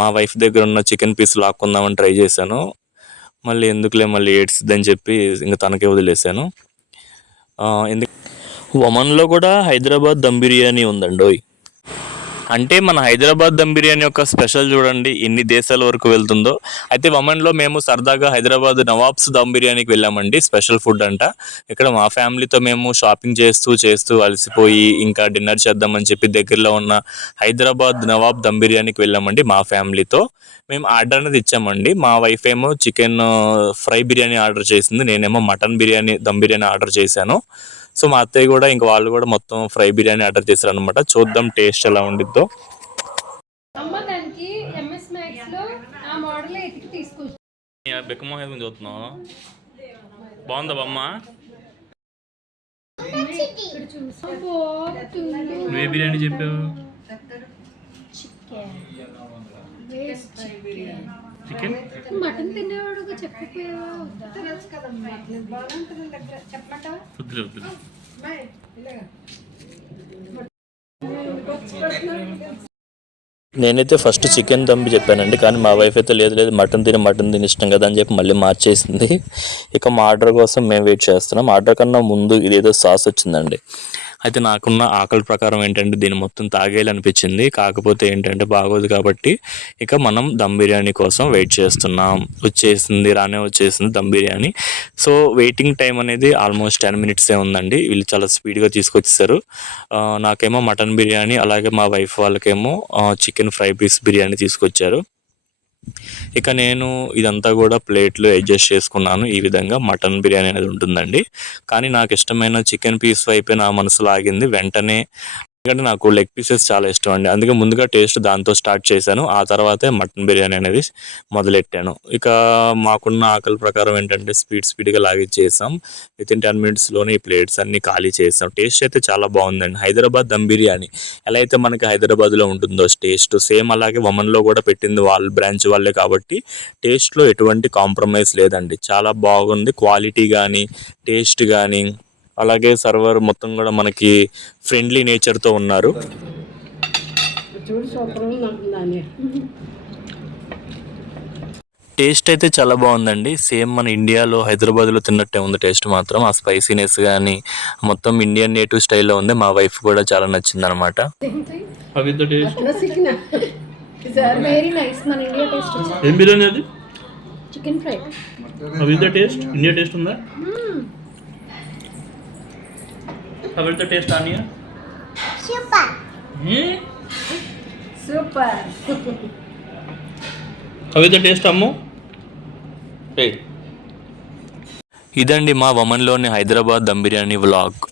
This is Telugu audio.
మా వైఫ్ దగ్గర ఉన్న చికెన్ పీస్ లాక్కుందామని ట్రై చేశాను. మళ్ళీ ఎందుకులే మళ్ళీ ఏడ్చిద్దని చెప్పి ఇంక తనకే వదిలేశాను. ఎందుకు ఒమన్లో కూడా హైదరాబాద్ దమ్ బిర్యానీ ఉందండోయ్. అంటే మన హైదరాబాద్ దమ్ బిర్యానీ యొక్క స్పెషల్ చూడండి ఎన్ని దేశాల వరకు వెళ్తుందో. అయితే ఒమన్లో మేము సరదాగా హైదరాబాద్ నవాబ్స్ దమ్ బిర్యానీకి వెళ్ళామండి. స్పెషల్ ఫుడ్ అంట. ఇక్కడ మా ఫ్యామిలీతో మేము షాపింగ్ చేస్తూ అలసిపోయి ఇంకా డిన్నర్ చేద్దామని చెప్పి దగ్గరలో ఉన్న హైదరాబాద్ నవాబ్ దమ్ బిర్యానీకి వెళ్ళామండి మా ఫ్యామిలీతో. మేము ఆర్డర్ అనేది ఇచ్చామండి. మా వైఫ్ ఏమో చికెన్ ఫ్రై బిర్యానీ ఆర్డర్ చేసింది, నేనేమో మటన్ బిర్యానీ దమ్ బిర్యానీ ఆర్డర్ చేశాను. సో మా అత్తయ్య కూడా ఇంకా వాళ్ళు కూడా మొత్తం ఫ్రై బిర్యానీ ఆర్డర్ చేశారు అనమాట. చూద్దాం టేస్ట్ ఎలా ఉండిద్దో. బెక్కమోహన్ చూస్తున్నావు, బాగుందా బొమ్మ? నువ్వే బిర్యానీ చెప్పావు? చికెన్ మటన్ తినేవాడుగా చెప్పిపోయావా? నేనైతే ఫస్ట్ చికెన్ దమ్ చెప్పానండి, కానీ మా వైఫ్ అయితే లేదు మటన్ తిని ఇష్టం కదా అని చెప్పి మళ్ళీ మార్చేసింది. ఇక మా ఆర్డర్ కోసం మేము వెయిట్ చేస్తున్నాం. ఆర్డర్ కన్నా ముందు ఇదేదో సాస్ వచ్చిందండి. అయితే నాకున్న ఆకలి ప్రకారం ఏంటంటే దీన్ని మొత్తం తాగేయాలనిపించింది. కాకపోతే ఏంటంటే బాగోదు కాబట్టి ఇక మనం దమ్ బిర్యానీ కోసం వెయిట్ చేస్తున్నాం. రానే వచ్చేసింది dum biryani. So waiting time అనేది ఆల్మోస్ట్ 10 మినిట్సే ఉందండి. వీళ్ళు చాలా స్పీడ్గా తీసుకొచ్చేసారు. నాకేమో మటన్ బిర్యానీ, అలాగే మా వైఫ్ వాళ్ళకేమో చికెన్ ఫ్రై పీస్ బిర్యానీ తీసుకొచ్చారు. ఇక నేను ఇదంతా కూడా ప్లేట్లో అడ్జస్ట్ చేసుకున్నాను. ఈ విధంగా మటన్ బిర్యానీ అనేది ఉంటుందండి. కానీ నాకు ఇష్టమైన చికెన్ పీస్ వైపే నా మనసు లాగింది వెంటనే. ఎందుకంటే నాకు లెగ్ పీసెస్ చాలా ఇష్టం అండి. అందుకే ముందుగా టేస్ట్ దాంతో స్టార్ట్ చేశాను. ఆ తర్వాతే మటన్ బిర్యానీ అనేది మొదలెట్టాను. ఇక మాకున్న ఆకలి ప్రకారం ఏంటంటే స్పీడ్గా లాగిచ్చేసాం. వితిన్ 10 మినిట్స్లోనే ఈ ప్లేట్స్ అన్నీ ఖాళీ చేసాం. టేస్ట్ అయితే చాలా బాగుందండి. హైదరాబాద్ దమ్ బిర్యానీ ఎలా అయితే మనకి హైదరాబాద్లో ఉంటుందో టేస్ట్ సేమ్ అలాగే ఒమన్లో కూడా పెట్టింది వాళ్ళ బ్రాంచ్ వాళ్ళే కాబట్టి టేస్ట్లో ఎటువంటి కాంప్రమైజ్ లేదండి. చాలా బాగుంది. క్వాలిటీ కానీ టేస్ట్ కానీ అలాగే సర్వర్ మొత్తం కూడా మనకి ఫ్రెండ్లీ నేచర్తో ఉన్నారు. టేస్ట్ అయితే చాలా బాగుందండి. సేమ్ మన ఇండియాలో హైదరాబాద్లో తిన్నట్టే ఉంది టేస్ట్ మాత్రం. ఆ స్పైసీనెస్ కానీ మొత్తం ఇండియన్ నేటివ్ స్టైల్లో ఉంది. మా వైఫ్ కూడా చాలా నచ్చింది అనమాట. How is the taste, Anya? Super. Super. How is the taste, Ammu? Hey. ఇదండి మా ఒమన్లోని హైదరాబాద్ దమ్ బిర్యానీ వ్లాగ్.